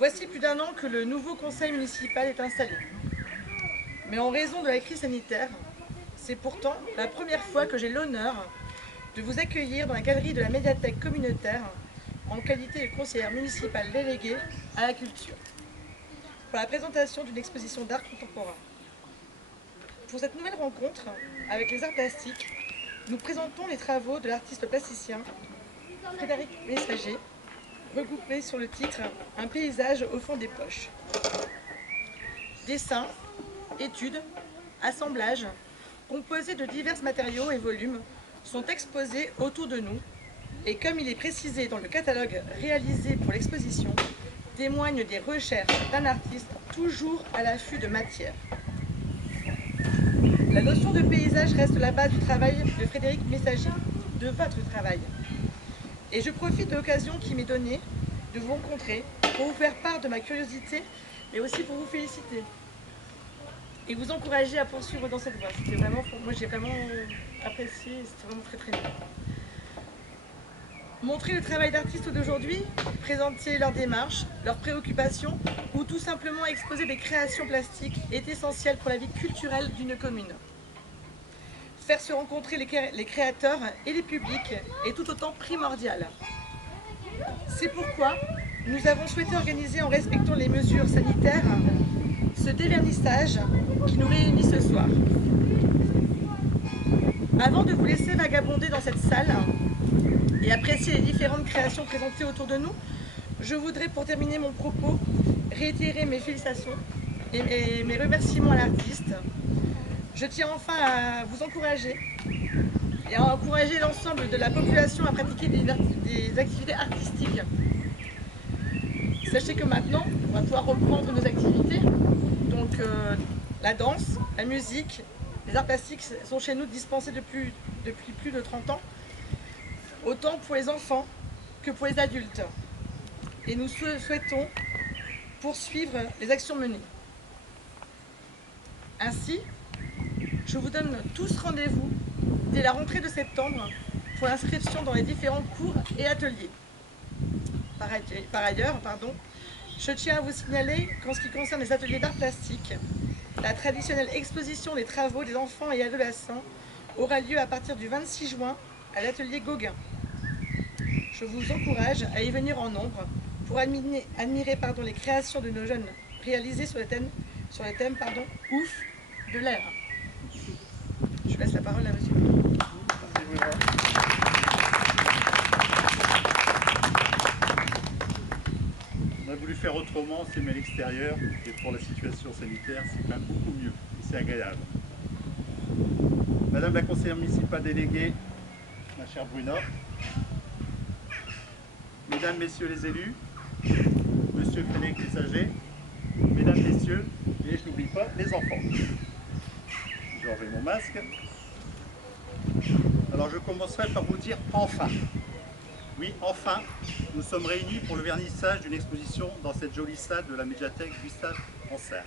Voici plus d'un an que le nouveau conseil municipal est installé. Mais en raison de la crise sanitaire, c'est pourtant la première fois que j'ai l'honneur de vous accueillir dans la galerie de la médiathèque communautaire en qualité de conseillère municipale déléguée à la culture, pour la présentation d'une exposition d'art contemporain. Pour cette nouvelle rencontre avec les arts plastiques, nous présentons les travaux de l'artiste plasticien Frédéric Messager, regroupés sur le titre « Un paysage au fond des poches ». Dessins, études, assemblages, composés de divers matériaux et volumes, sont exposés autour de nous et, comme il est précisé dans le catalogue réalisé pour l'exposition, témoignent des recherches d'un artiste toujours à l'affût de matière. La notion de paysage reste la base du travail de Frédéric Messager, de votre travail. Et je profite de l'occasion qui m'est donnée de vous rencontrer pour vous faire part de ma curiosité, mais aussi pour vous féliciter et vous encourager à poursuivre dans cette voie. C'était vraiment, moi j'ai vraiment apprécié, c'était vraiment très très bien. Montrer le travail d'artistes d'aujourd'hui, présenter leurs démarches, leurs préoccupations ou tout simplement exposer des créations plastiques est essentiel pour la vie culturelle d'une commune. Faire se rencontrer les créateurs et les publics est tout autant primordial. C'est pourquoi nous avons souhaité organiser, en respectant les mesures sanitaires, ce dévernissage qui nous réunit ce soir. Avant de vous laisser vagabonder dans cette salle et apprécier les différentes créations présentées autour de nous, je voudrais, pour terminer mon propos, réitérer mes félicitations et mes remerciements à l'artiste. Je tiens enfin à vous encourager et à encourager l'ensemble de la population à pratiquer des activités artistiques. Sachez que maintenant, on va pouvoir reprendre nos activités. Donc la danse, la musique, les arts plastiques sont chez nous dispensés depuis plus de 30 ans, autant pour les enfants que pour les adultes. Et nous souhaitons poursuivre les actions menées. Ainsi, je vous donne tous rendez-vous dès la rentrée de septembre pour l'inscription dans les différents cours et ateliers. Par ailleurs, je tiens à vous signaler qu'en ce qui concerne les ateliers d'art plastique, la traditionnelle exposition des travaux des enfants et adolescents aura lieu à partir du 26 juin à l'atelier Gauguin. Je vous encourage à y venir en nombre pour admirer les créations de nos jeunes réalisées sur le thème ouf de l'air. Je laisse la parole à monsieur. On a voulu faire autrement, c'est à l'extérieur, et pour la situation sanitaire, c'est quand même beaucoup mieux, et c'est agréable. Madame la conseillère municipale déléguée, ma chère Bruna, Mesdames, Messieurs les élus, Monsieur Frédéric Messager, Mesdames, Messieurs, et je n'oublie pas, les enfants. Je vais enlever mon masque. Alors je commencerai par vous dire enfin. Oui, enfin, nous sommes réunis pour le vernissage d'une exposition dans cette jolie salle de la médiathèque Gustave Ransert.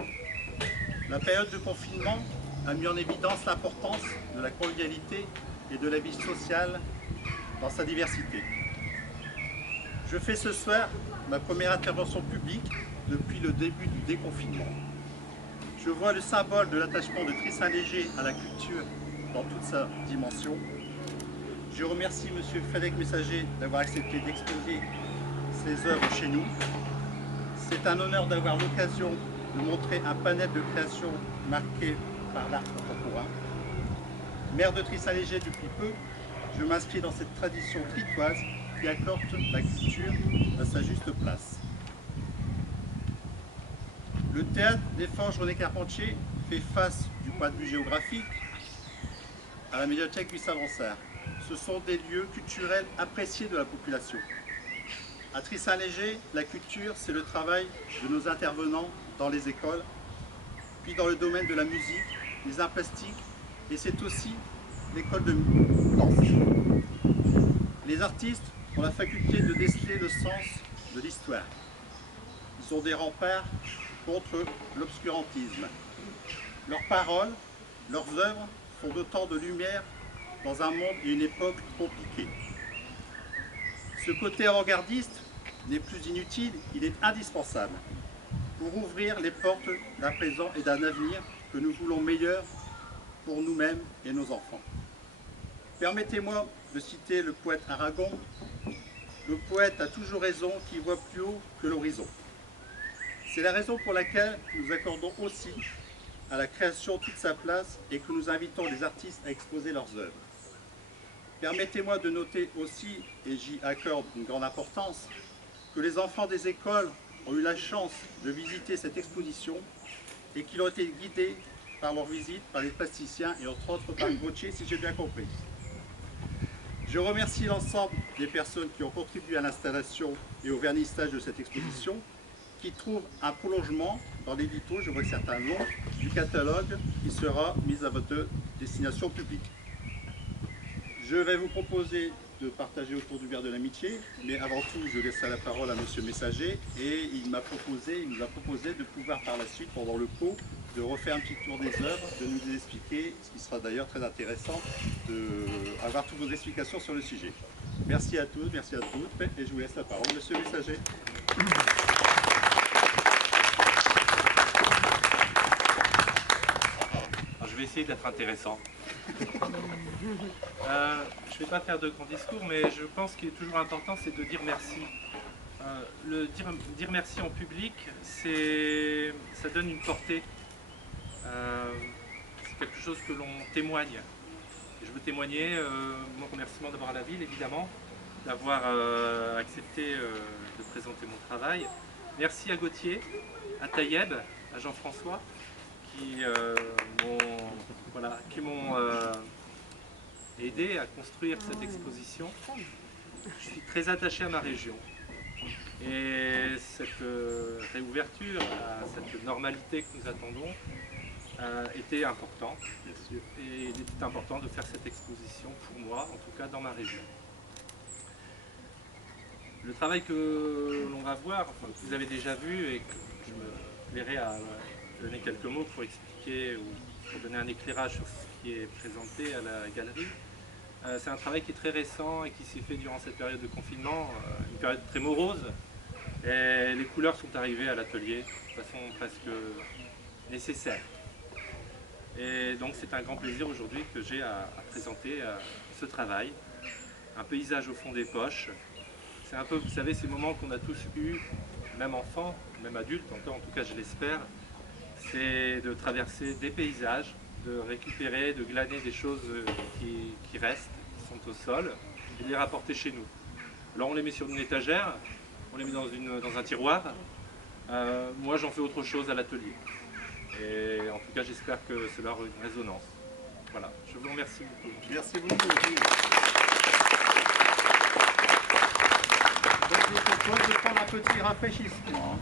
La période de confinement a mis en évidence l'importance de la convivialité et de la vie sociale dans sa diversité. Je fais ce soir ma première intervention publique depuis le début du déconfinement. Je vois le symbole de l'attachement de Trissin-Léger à la culture dans toute sa dimension. Je remercie M. Frédéric Messager d'avoir accepté d'exposer ses œuvres chez nous. C'est un honneur d'avoir l'occasion de montrer un panel de créations marqué par l'art contemporain. Maire de Trissin-Léger depuis peu, je m'inscris dans cette tradition tritoise qui accorde la culture à sa juste place. Le théâtre des Forges René Carpentier fait face, du point de vue géographique, à la médiathèque Gustave Ransert. Ce sont des lieux culturels appréciés de la population. À Trissin-Léger, la culture, c'est le travail de nos intervenants dans les écoles, puis dans le domaine de la musique, des arts plastiques, et c'est aussi l'école de danse. Les artistes ont la faculté de déceler le sens de l'histoire. Ils sont des remparts contre l'obscurantisme. Leurs paroles, leurs œuvres sont autant de lumière dans un monde et une époque compliqués. Ce côté avant-gardiste n'est plus inutile, il est indispensable pour ouvrir les portes d'un présent et d'un avenir que nous voulons meilleur pour nous-mêmes et nos enfants. Permettez-moi de citer le poète Aragon. Le poète a toujours raison qui voit plus haut que l'horizon. C'est la raison pour laquelle nous accordons aussi à la création toute sa place et que nous invitons les artistes à exposer leurs œuvres. Permettez-moi de noter aussi, et j'y accorde une grande importance, que les enfants des écoles ont eu la chance de visiter cette exposition et qu'ils ont été guidés par leur visite par les plasticiens et entre autres par Gauthier, si j'ai bien compris. Je remercie l'ensemble des personnes qui ont contribué à l'installation et au vernissage de cette exposition, qui trouve un prolongement dans l'édito, je vois que certains l'ont, du catalogue qui sera mis à votre destination publique. Je vais vous proposer de partager autour du verre de l'amitié, mais avant tout, je laisserai la parole à Monsieur Messager et il nous a proposé de pouvoir par la suite, pendant le pot, de refaire un petit tour des œuvres, de nous expliquer, ce qui sera d'ailleurs très intéressant, d'avoir toutes vos explications sur le sujet. Merci à tous, merci à toutes, et je vous laisse la parole, Monsieur Messager. Alors, je vais essayer d'être intéressant. Je ne vais pas faire de grands discours, mais je pense qu'il est toujours important, c'est de dire merci. Dire merci en public, ça donne une portée. C'est quelque chose que l'on témoigne. Et je veux témoigner mon remerciement d'abord à la ville, évidemment, d'avoir accepté de présenter mon travail. Merci à Gauthier, à Taïeb, à Jean-François, qui m'ont aidé à construire cette exposition. Je suis très attaché à ma région. Et cette réouverture à cette normalité que nous attendons était importante. Et il était important de faire cette exposition pour moi, en tout cas dans ma région. Le travail que l'on va voir, enfin, que vous avez déjà vu et que je me plairai à donner quelques mots pour expliquer ou pour donner un éclairage sur ce qui est présenté à la galerie. C'est un travail qui est très récent et qui s'est fait durant cette période de confinement, une période très morose. Et les couleurs sont arrivées à l'atelier de façon presque nécessaire. Et donc c'est un grand plaisir aujourd'hui que j'ai à présenter ce travail. Un paysage au fond des poches. C'est un peu, vous savez, ces moments qu'on a tous eus, même enfants, même adultes, en tout cas je l'espère, c'est de traverser des paysages, de récupérer, de glaner des choses qui restent, qui sont au sol, et de les rapporter chez nous. Alors on les met sur une étagère, on les met dans un tiroir. Moi j'en fais autre chose à l'atelier. Et en tout cas j'espère que cela aura une résonance. Voilà, je vous remercie beaucoup. Merci beaucoup. Donc, je vous propose de prendre un petit rafraîchissement.